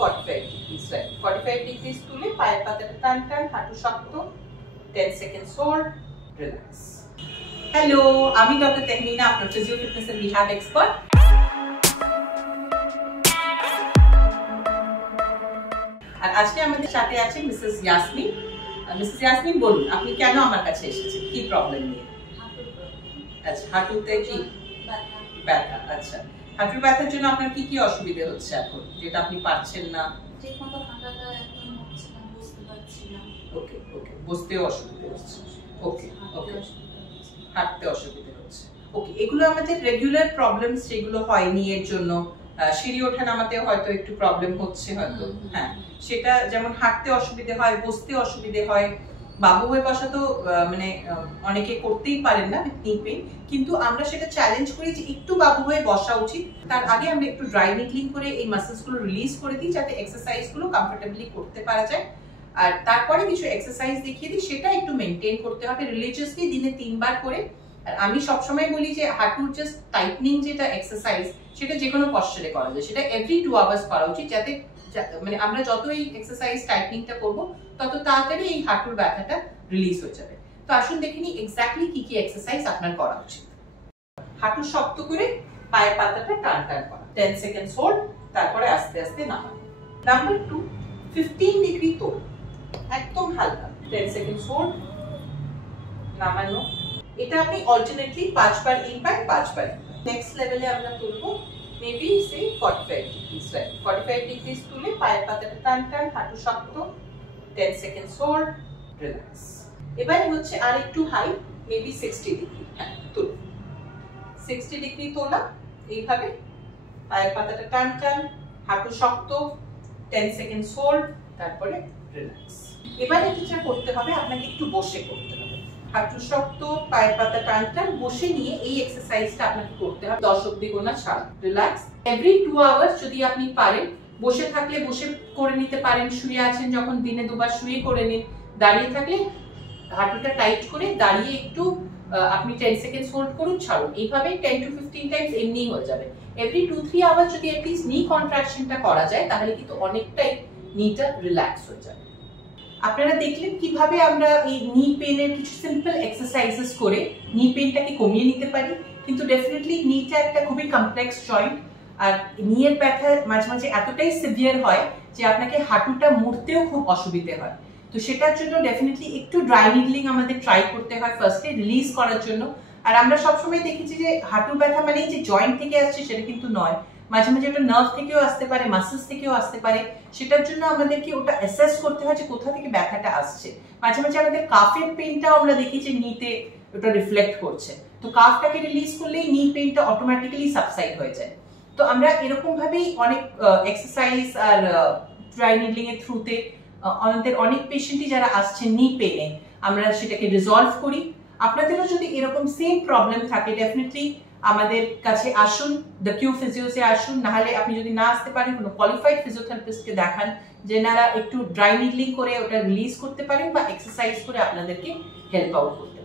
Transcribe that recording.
45 degrees, right? 45 degrees তুলে পায়ের পাতাটা টান টান, হাঁটু শক্ত, 10 seconds hold, relax. হ্যালো, আমি ডক্টর তেহমিনা, আপনার physio fitness and rehab expert. আর আজকে আমাদের সাথে আছে মিসেস ইয়াসমিন। মিসেস ইয়াসমিন, বলুন আপনি কেন আমার কাছে এসেছেন, কি প্রবলেম নিয়ে? আচ্ছা, হাঁটুতে কি ব্যথা? আচ্ছা, হাঁটুর ব্যথার জন্য আপনার কি কি অসুবিধা হচ্ছে এখন, যেটা আপনি পারছেন না? ঠিকমতো হাঁটাটা একদম হচ্ছে না, বুঝতে পারছি না। ওকে ওকে, বসতেও অসুবিধা হচ্ছে। ওকে ওকে, হাঁটতে অসুবিধা হচ্ছে। ওকে, এগুলো আমাদের রেগুলার প্রবলেম, সেগুলো হয়নি এর জন্য সিঁড়ি ওঠা নামাতে হয়তো একটু প্রবলেম হচ্ছে হয়তো। হ্যাঁ, সেটা যেমন হাঁটতে অসুবিধা হয়, বসতে অসুবিধা হয়। বাবু হয়ে বসা তো মানে অনেকে করতেই পারেন না নি পেন, কিন্তু আমরা সেটা চ্যালেঞ্জ করি যে একটু বাবু হয়ে বসা উচিত। তার আগে আমরা একটু ড্রাই নিডলিং করে এই মাসেলস গুলো রিলিজ করে দিই, যাতে এক্সারসাইজ গুলো কমফোর্টেবলি করতে পারা যায়। আর তারপরে কিছু এক্সারসাইজ দেখিয়ে দিই, সেটা একটু মেনটেন করতে হবে রিলিজিয়াসলি, দিনে 3 বার করে। আর আমি সবসময় বলি যে হাঁটুর জাস্ট টাইটনিং যেটা এক্সারসাইজ, সেটা যে কোনো পশ্চারে করা যায়, সেটা এভরি 2 আওয়ার্স করা উচিত, যাতে মানে আমরা যত এই এক্সারসাইজ টাইটনিংটা করব তত তাড়াতাড়ি এই হাঁটুর ব্যথাটা রিলিজ হয়ে যাবে। তো আসুন দেখে নিই এক্স্যাক্টলি কি কি এক্সারসাইজ আপনার করা উচিত। হাঁটু শক্ত করে পায়ের পাতাটা টান টান করা, 10 সেকেন্ডস হোল্ড, তারপরে আস্তে আস্তে নামানো। নাম্বার 2, 15 ডিগ্রি তোল, একদম হালকা, 10 সেকেন্ডস হোল্ড, নামানো। এটা আপনি অল্টারনেটলি 5 বার ইন বাই 5 বার। নেক্সট লেভেলে আমরা তুলবো maybe say 45 degrees, right? 45 degrees তুলে পায়ের পাতাটা টান টান, হাঁটু শক্ত, 10 সেকেন্ডস হোল্ড, রিল্যাক্স। এবারে হচ্ছে আর একটু হাই, মেবি 60 ডিগ্রি। হ্যাঁ, তুলুন, 60 ডিগ্রি তোলা, এইভাবে পায়ের পাতাটা টান টান, হাঁটু শক্ত, 10 সেকেন্ডস হোল্ড, তারপরে রিল্যাক্স। এবারে যেটা করতে হবে, আপনাকে একটু বসে করতে হবে। হাঁটু শক্ত, পায়ের পাতা টান টান, বসে নিয়ে এই এক্সারসাইজটা আপনাকে করতে হবে 10 অবধি গোনা ছাড়া। রিল্যাক্স। এভরি 2 আওয়ার্স যদি আপনি পারেন, বসে থাকলে বসে করে নিতে পারেন, শুয়ে আছেন যখন দিনে 2 বার শুয়ে করে নিন, দাঁড়িয়ে থাকলে হাঁটুটা টাইট করে দাঁড়িয়ে একটু আপনি 10 সেকেন্ডস হোল্ড করুন, ছাড়ুন। এইভাবে 10 to 15 টাইমস এমনি হয়ে যাবে। এভরি 2-3 আওয়ার্স যদি এটলিস্ট নি কন্ট্রাকশনটা করা যায়, তাহলে কিন্তু অনেকটাই নিটা রিল্যাক্স হয়ে যাবে। আপনারা দেখলেন কিভাবে আমরা এই নি পেনের কিছু সিম্পল এক্সারসাইজেস করে নি পেনটাকে কমিয়ে নিতে পারি। কিন্তু ডেফিনেটলি নিটা একটা খুবই কমপ্লেক্স জয়েন্ট, আর নিয়ের ব্যথা মাঝে মাঝে এতটাই সিভিয়ার হয় যে আপনাকে হাঁটুটা মুড়তেও খুব অসুবিধে হয়। তো সেটার জন্য ডেফিনেটলি একটু ড্রাই নিডলিং আমাদের ট্রাই করতে হয় ফার্স্টে রিলিজ করার জন্য। আর আমরা সবসময় দেখেছি যে হাঁটুর ব্যথা মানে যে জয়েন্ট থেকে আসছে সেটা কিন্তু নয়, মাঝে মাঝে ওটা নার্ভ থেকেও আসতে পারে, মাসেলস থেকেও আসতে পারে। সেটার জন্য আমাদেরকে ওটা অ্যাসেস করতে হয় যে কোথা থেকে ব্যথাটা আসছে। মাঝে মাঝে আমাদের কাফের পেনটাও আমরা দেখি যে নিতে ওটা রিফ্লেক্ট করছে, তো কাফটাকে রিলিজ করলেই নি পেনটা অটোমেটিক্যালি সাবসাইড হয়ে যায়। তো আমরা এরকম ভাবেই অনেক এক্সারসাইজ আর ড্রাই নিডলিং এর থ্রুতে আমাদের অনেক পেশেন্টই যারা আসছেন নি পেনে, আমরা সেটাকে রিজলভ করি। আপনাদেরও যদি এরকম সেম প্রবলেম থাকে, ডেফিনেটলি আমাদের কাছে আসুন, দ্য কিউ ফিজিওসে আসুন। নাহলে আপনি যদি না আসতে পারেন, কোনো কোয়ালিফাইড ফিজিওথেরাপিস্টকে দেখান, যেনারা একটু ড্রাই নিডলিং করে ওটা রিলিজ করতে পারেন বা এক্সারসাইজ করে আপনাদেরকে হেল্প আউট করতে